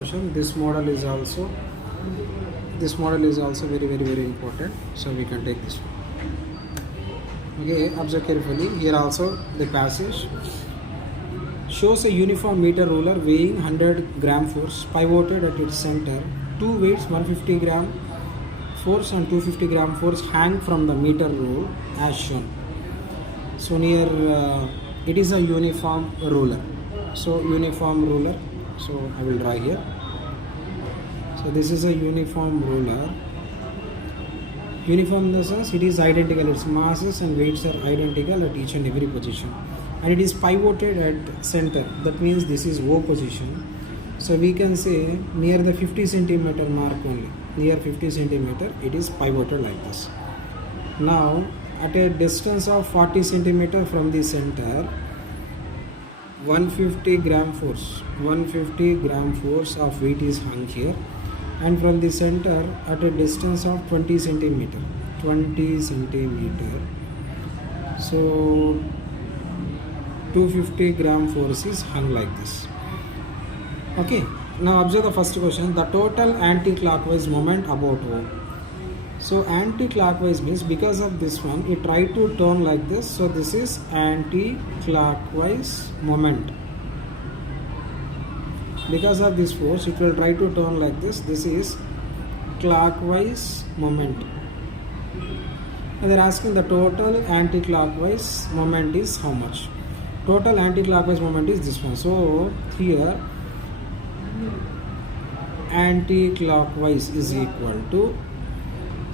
This model is also very important, so we can take this one. Okay, observe carefully. Here also the passage shows a uniform meter ruler weighing 100 gram force pivoted at its center. Two weights 150 gram force and 250 gram force hang from the meter rule as shown. So near it is a uniform ruler. So uniform ruler. So I will draw here. So this is a uniform ruler. Uniform in the sense it is identical. Its masses and weights are identical at each and every position, and it is pivoted at center. That means this is O position. So we can say near the 50 centimeter mark only. Near 50 centimeter, it is pivoted like this. Now at a distance of 40 centimeter from the center, 150 gram force of weight is hung here, and from the center at a distance of 20 centimeter, so 250 gram force is hung like this. Okay, now observe the first question. The total anti-clockwise moment about O. So anti-clockwise means because of this one it try to turn like this, so this is anti-clockwise moment. Because of this force it will try to turn like this. This is clockwise moment. And they're asking the total anti-clockwise moment is how much. Total anti-clockwise moment is this one. So here anti-clockwise is equal to,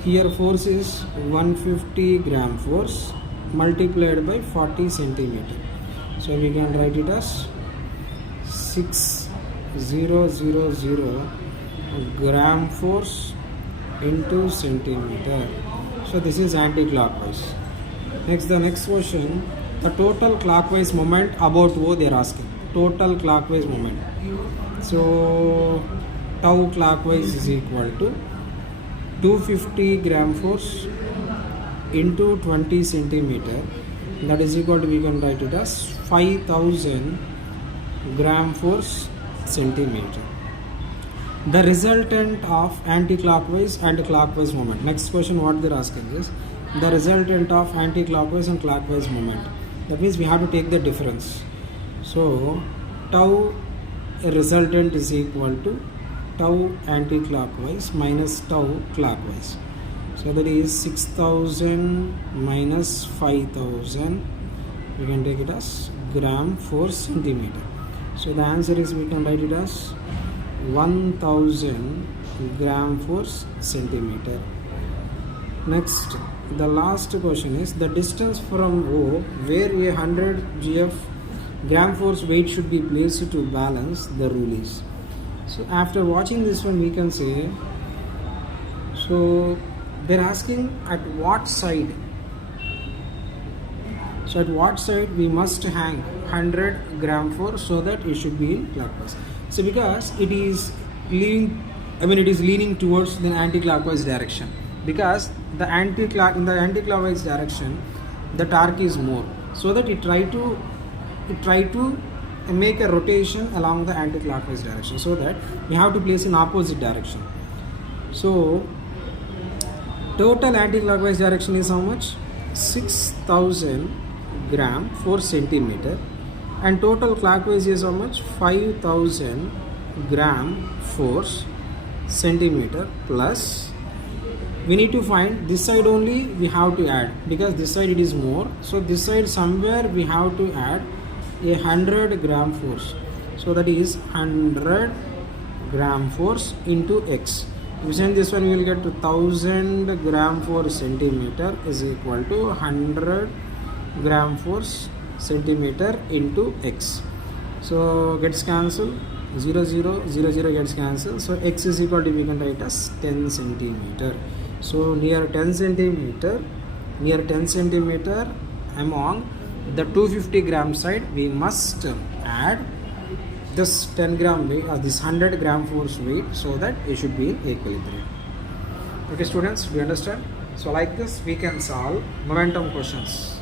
here force is 150 gram force multiplied by 40 centimeter. So we can write it as 6000 gram force into centimeter. So this is anti-clockwise. Next, the next question, the total clockwise moment about O they are asking. Total clockwise moment. So tau clockwise is equal to 250 gram force into 20 centimeter. That is equal to, we can write it as 5000 gram force centimeter. The resultant of anti-clockwise and clockwise moment. Next question what they are asking is the resultant of anti-clockwise and clockwise moment. That means we have to take the difference. So tau resultant is equal to tau anti-clockwise minus tau clockwise. So that is 6000 minus 5000. We can take it as gram for centimeter. So the answer is, we can write it as 1000 gram for centimeter. Next, the last question is the distance from O where a 100 GF gram force weight should be placed to balance the release. So after watching this one we can say, so they're asking at what side. So at what side we must hang 100 gram force so that it should be in clockwise. So because it is leaning towards the anti-clockwise direction, because the in the anti-clockwise direction the torque is more, so that it try to make a rotation along the anti-clockwise direction, so that we have to place in opposite direction. So total anti-clockwise direction is how much? 6000 gram for centimeter, and total clockwise is how much? 5000 gram force centimeter, plus we need to find this side only, we have to add, because this side it is more, so this side somewhere we have to add a 100 gram force. So that is 100 gram force into x. If we send this one, we will get to 1000 gram force centimeter is equal to 100 gram force centimeter into x. So gets cancelled, 0 0 0 0 gets cancelled. So x is equal to, we can write as 10 centimeter. So near 10 centimeter among the 250 gram side we must add this 10 gram weight or this 100 gram force weight, so that it should be in equilibrium. Okay students, we understand? So like this we can solve momentum questions.